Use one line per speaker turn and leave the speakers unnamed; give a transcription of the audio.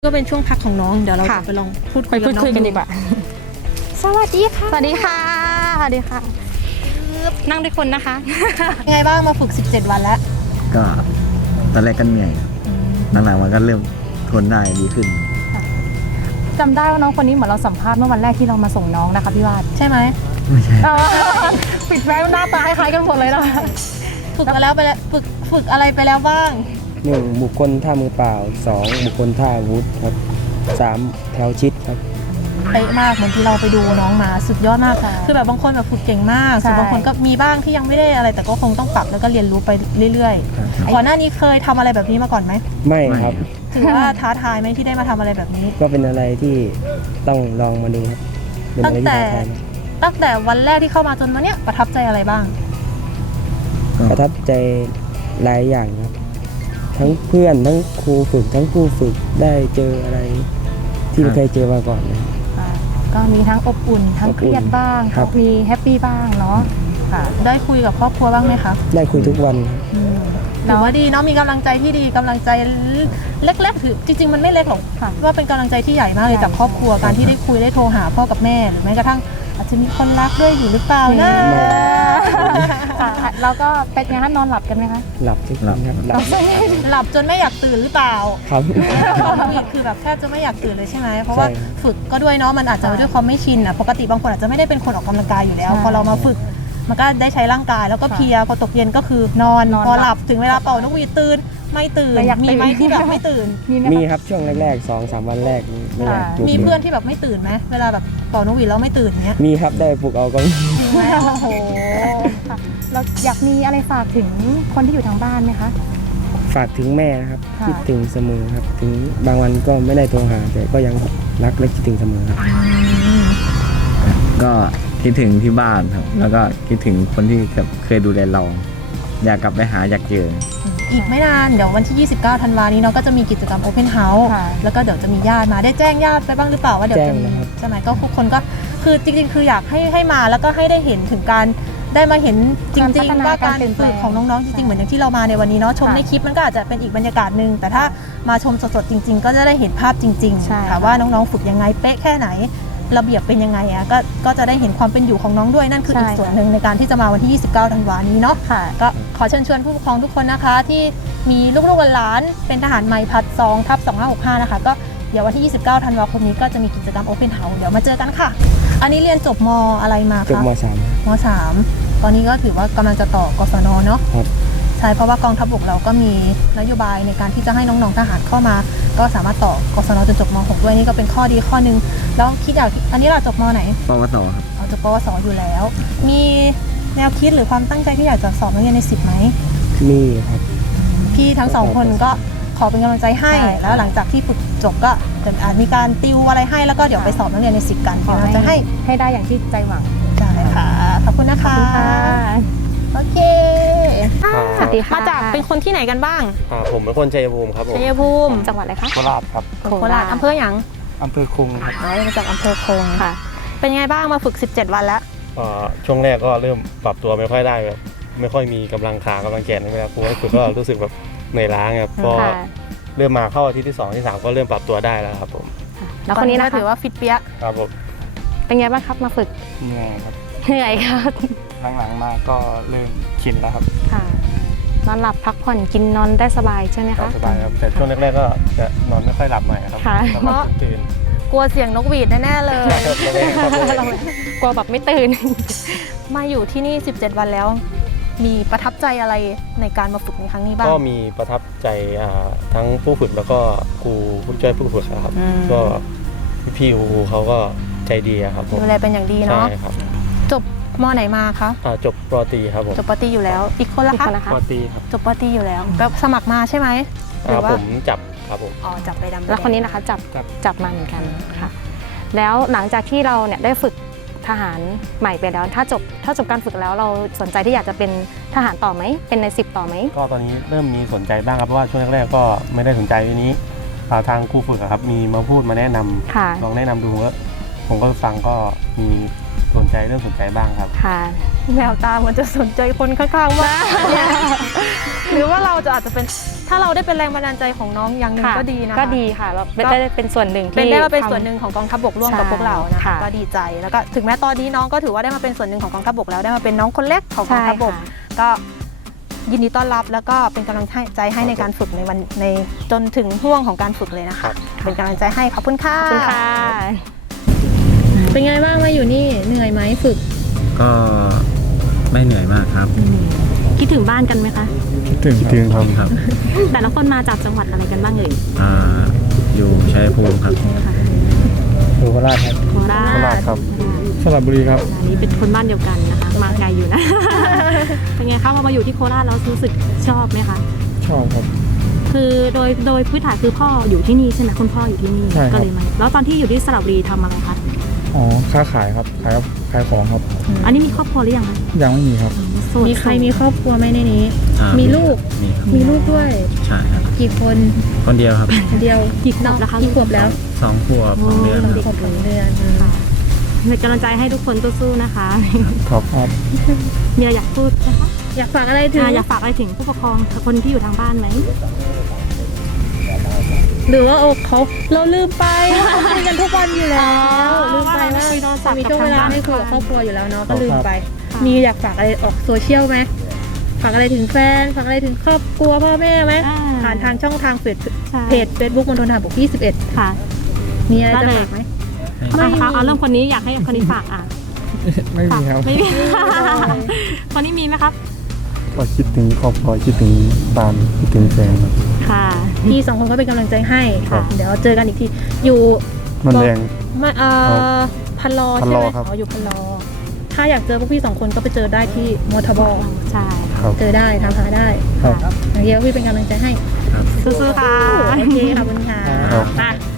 ก็เป็นช่วงพักของน้องเดี๋ยวเราจะไปลองพูดคุยกันดีกว่าสวัสดีค่ะ
สวัสดีค่ะสวัสดีค่ะนั่งด้วยคนนะคะ
ยังไงบ้างมาฝึก17 วันแล้ว
ก็ตอนแรกก็เหนื่อยหลังๆมันก็เริ่มทนได้ดีขึ้น
จำได้ว่าน้องคนนี้เหมือนเราสัมภาษณ์เมื่อวันแรกที่เรามาส่งน้องนะคะพี่วาด
ใช่ไหม
ไม่ใช่
ปิดแววหน้าตาคล้ายกันหมดเลยนะ
ฝึกมาแล้วไปแล้วฝึกอะไรไปแล้วบ้าง
1 บุคคลท่ามือเปล่า2 บุคคลท่าอาวุธครับ3 แถวชิดครับ
เป๊ะมากเหมือนที่เราไปดูน้องมาสุดยอดมากคือแบบบางคนแบบฝึกเก่งมากส่วนบางคนก็มีบ้างที่ยังไม่ได้อะไรแต่ก็คงต้องปรับแล้วก็เรียนรู้ไปเรื่อยๆก่อนหน้านี้เคยทำอะไรแบบนี้มาก่อนไหม
ไม่ครับ
ถือว่าท้าทายไหมที่ได้มาทำอะไรแบบนี้
ก็เป็นอะไรที่ต้องลองมาดูครับ
ตั้งแต่วันแรกที่เข้ามาจนวันเนี้ยประทับใจอะไรบ้าง
ประทับใจหลายอย่างครับทั้งเพื่อนทั้งครูฝึกทั้งผู้ฝึกได้เจออะไรที่ไม่เคยเจอมาก่อนนะ
ก็มีทั้งอบอุ่นทั้งเครียดบ้างมีแฮปปี้บ้างเนาะ
ค่ะได้คุยกับครอบครัวบ้างไหมคะ
ได้คุยทุกวัน
ถือว่าดีเนาะมีกำลังใจที่ดีกำลังใจเล็กๆถือจริงๆมันไม่เล็กหรอกว่าเป็นกำลังใจที่ใหญ่มากเลยจากครอบครัวการที่ได้คุยได้โทรหาพ่อกับแม่หรือแม้กระทั่งอาจจะมีคนรักด้วยอยู่หรือเปล่านะ
แล้วก็เป็นไงคะนอนหลับกันไหมคะ
หลับทุกวันครับ
หลับจนไม่อยากตื่นหรือเปล่า
ครับ
คือแบบแทบจะไม่อยากตื่นเลยใช่ไหมเพราะว่าฝึกก็ด้วยเนาะมันอาจจะด้วยความไม่ชินอ่ะปกติบางคนอาจจะไม่ได้เป็นคนออกกำลังกายอยู่แล้วพอเรามาฝึกมันก็ได้ใช้ร่างกายแล้วก็เพลียพอตกเย็นก็คือนอนพอหลับถึงเวลาเป่านกหวีดตื่นไม่ตื่นมีไหมที่แบบไม่ตื่น
มีครับช่วงแรกๆ2-3 วันแรกไม่อยาก
มีเพื่อนที่แบบไม่ตื่นไหมเวลาแบบเป่านกหวีดแล้วไม่ตื่นเนี้ย
มีครับได้ปลุกเอาก็มี
โอ้โหเราอยากมีอะไรฝากถึงคนที่อยู่ทางบ้านไหมคะ
ฝากถึงแม่นะครับคิดถึงเสมอครับถึงบางวันก็ไม่ได้โทรหาแต่ก็ยังรักและคิดถึงเสมอครับ
ก็คิดถึงที่บ้านครับแล้วก็คิดถึงคนที่เคยดูแลเราอยากกลับไปหาอยากเจอ
อีกไม่นานเดี๋ยววันที่29 ธันวาคมนี้เนาะก็จะมีกิจกรรม Open House แล้วก็เดี๋ยวจะมีญาติมาได้แจ้งญาติไปบ้างหรือเปล่าว่าเดี๋ยวจะมีใช่ไหมก็ทุกคนก็คือจริงๆคืออยากให้มาแล้วก็ให้ได้เห็นถึงการได้มาเห็นจริงๆว่าการฝึกของน้องๆจริงๆเหมือนอย่างที่เรามาในวันนี้เนาะชมในคลิปมันก็อาจจะเป็นอีกบรรยากาศนึงแต่ถ้ามาชมสดๆจริงๆก็จะได้เห็นภาพจริงๆค่ะว่าน้องๆฝึกยังไงเป๊ะแค่ไหนระเบียบเป็นยังไงอ่ะก็จะได้เห็นความเป็นอยู่ของน้องด้วยนั่นคืออีกส่วนหนึ่งในการที่จะมาวันที่29 ธันวาคมนี้เนาะก็ขอเชิญชวนผู้ปกครองทุกคนนะคะที่มีลูกๆหลานเป็นทหารใหม่พัด2/2565นะคะก็เดี๋ยววันที่29 ธันวาคมนี้ก็จะมีกิจกรรม Open House เดี๋ยวมาเจอกันค่ะอันนี้เรียนจบมอะไรมาคะ
จบม
3ตอนนี้ก็ถือว่ากำลังจะต่อกศนเนาะใช่เพราะว่ากองทัพบกเราก็มีนโยบายในการที่จะให้น้องๆทหารเข้ามาก็สามารถต่อกศนจนจบม.6 ด้วยนี่ก็เป็นข้อดีข้อนึงแล้วคิดอยากอันนี้เราจบม.ไหน
ปวสครับ
จบปวสอยู่แล้วมีแนวคิดหรือความตั้งใจที่อยากจะสอบนักเรียนใน10ไหม
มีครับ
พี่ทั้ง2คนก็ขอเป็นกำลังใจให้แล้วหลังจากที่ฝึกจบก็จะอาจมีการติวอะไรให้แล้วก็เดี๋ยวไปสอบนักเรียนใน10กัน
ขอจะให้ได้อย่างที่ใจหวัง
ได้ค่ะขอบคุณนะคะโอเค
สวัสดีค่ะ
มาจากเป็นคนที่ไหนกันบ้าง
ผมเป็นคนชัยภูมิครับผม
ชัยภูมิ
จังหวัดอะไรคะ
โคราชครับ
โคราชอำเภอหยัง
อำเภอคงครับ
มาจากอำเภอคงค่ะเป็นไงบ้างมาฝึก17 วันแล้ว
ช่วงแรกก็เริ่มปรับตัวไม่ค่อยได้แบบไม่ค่อยมีกำลังขากำลังแขนเวลาครูให้ฝึกก็รู้สึกแบบเหนื่อยล้าครับพอเริ่มมาเข้าอาทิตย์ที่2ที่3ก็เริ่มปรับตัวได้แล้วครับผม
แล้วคนนี้นะถือว่าฟิตเปี้ย
ครับผม
เป็นไงบ้างครับมาฝึก
เหนื่อยครับ
เหนื่อยครับ
หลังๆมาก็เริ่มชินแล้วครับ
ค่ะนอนหลับพักผ่อนกินนอนได้สบายใช่ไหมคะ
สบายครับแต่ช่วงแรกๆก็จะนอนไม่ค่อยหลับหน่อยครับ
เพราะ
ตื่น
กลัวเสียงนกหวีดแน่ๆเลย
กลัวแบบไม่ตื่น
มาอยู่ที่นี่17 วันแล้วมีประทับใจอะไรในการมาฝึกในครั้งนี้บ้าง
ก็มีประทับใจทั้งผู้ฝึกแล้วก็ครูผู้ช่วยผู้ฝึกครับก็พี่ๆครูเขาก็ใจดีครับ
ดูแลเป็นอย่างดีเนาะ
ใช่ครับ
จบม.ไหนมาคะ
จบป.ตรีครับผม
จบป.ตรีอยู่แล้วอีกคนละคะ
ป.ตรีครับ
จบป.ตรีอยู่แล้วแบบสมัครมาใช่ไหม
ผมจับครับผม
จับไปดำ
แล้วคนนี้นะคะจับมาเหมือนกันค่ะแล้วหลังจากที่เราเนี่ยได้ฝึกทหารใหม่ไปแล้วถ้าจบการฝึกแล้วเราสนใจที่อยากจะเป็นทหารต่อไหมเป็นใน10ต่อไหม
ก็ตอนนี้เริ่มมีสนใจบ้างครับเพราะว่าช่วงแรกๆก็ไม่ได้สนใจทีนี้ทางครูฝึกครับมีมาพูดมาแนะนำลองแนะนำดูว่าผมก็ฟังก็มีเริ่มสนใจบ้างครับ
ค่ะ
แววตามันจะสนใจคนข้างๆมากหรือว่าเราจะอาจจะเป็นทถ้าเราได้เป็นแรงบันดาลใจของน้องอย่างหนึ่ง
ค่ะ
ก็ดีนะคะ
ก็ดีค่ะเรา
ก็
ได้เป็นส่วนหนึ่ง
เป็น
ที่
ได้มาเป็น
ทำ
ส่วนหนึ่งของกองทัพบกร่วมกับ
ใช่
พวกเรานะคะ
ค่ะ
ก็ดีใจแล้วก็ถึงแม้ตอนนี้น้องก็ถือว่าได้มาเป็นส่วนหนึ่งของกองทัพบกแล้วได้มาเป็นน้องคนเล็กของกองทัพบก
ใช่ค่ะ
ก็ยินดีต้อนรับแล้วก็เป็นกำลังใจให้ในการฝึกในวันในจนถึงห่วงของการฝึกเลยนะคะ เป็นกำลังใจให้ขอบคุณค่ะ
ขอบคุณค่ะ
เป็นไงบ้างมาอยู่นี่เหนื่อยไหมฝึก
ก็ไม่เหนื่อยมากครับ
คิดถึงบ้านกันไหมคะ
คิดถึงครับ
ครับ
แต่ละคนมาจากจังหวัดอะไรกันบ้างเอ่ย
อ่าอยู่ชัยภูมิครับ
อยู่โคราชครับ
โครา
โคราช
ช
ครับสระบุรีครับ
อันนี้เป็นคนบ้านเดียวกันนะคะ มาไกลอยู่นะ เป็นไงคะพอมาอยู่ที่โคราชแล้วรู้สึกชอบไหมคะ
ชอบครับ
คือโดยพื้นฐานคือพ่ออยู่ที่นี่ใช่ไหมคุณพ่ออยู่ที่นี่
ใช่ครับ
ก็เลยมาแล้วตอนที่อยู่ที่สระบุรีทำอะไรคะ
อ๋อค้าขายครับขายของครับ
อันนี้มีครอบครัวหรือยังคะ
ยังไม่มีครับ
โสด
มีใครมีครอบครัวไหมในนี้
อ่า
มีลูก
มีครับ
มีลูกด้วย
ใช่ครับ
กี่คน
คนเดียวครับ
คนเดียว
กี่ขวบแล้วคะ
กี่ขวบแล้ว
2 ขวบ2 เดือน
สอง
ครับ
ขวบ2 เดือน
เป็นกำลังใจให้ทุกคนสู้ๆนะคะ
ครับ
มีอะไรอยากพูดนะคะ
อยากฝากอะไรถึง
อยากฝากอะไรถึงผู้ปกครองคนที่อยู่ทางบ้านไหม
หรือว่าเราลืมไปว่าคุยกันทุกวันอยู่แล้วลืมไปว่า
คุยโทรศัพท์
มี
กับ
ช่วงเวลา
ทางบ้าน
ให้คุยกับครอบครัวอยู่แล้วเนาะก็ลืมไป
ค่ะ
มีอยากฝากอะไรออกโซเชียลไหมฝากอะไรถึงแฟนฝากอะไรถึงครอบครัวพ่อแม่ไหม
อ่า
ผ่านทางช่องทางเพจ
ใช่
Facebook มณฑลทหารบก 21
ค่ะ
มีอะไร
ได้
จะ
เลย
ฝากไหม
เอาเรื่องคนนี้อยากให้คนนี้ฝากอ่ะ
ไม่มีครับ
ไม่มี คนนี้มีไหมครับ
ก็คิดถึงครอบครัวคิดถึงบ้านคิดถึงแฟนครับ
ค่ะ
พี่สองคนก็เป็นกำลังใจให้
ค่ะ
เดี๋ยวเจอกันอีกทีอยู่
มันแดง
ไม่พันลอ
พัน
ใช่
ลอ
ไหม
ครับ
อ๋ออยู่พันลอถ้าอยากเจอพวกพี่สองคนก็ไปเจอได้ที่มทบ
ใช่
ครับ
เจอได้ทางหาได้
ครับ
อย่างเงี้ยพี่เป็นกำลังใจให้
สู้ๆค่ะ
โอเคขอบคุณค่ะ
ครับ
ไป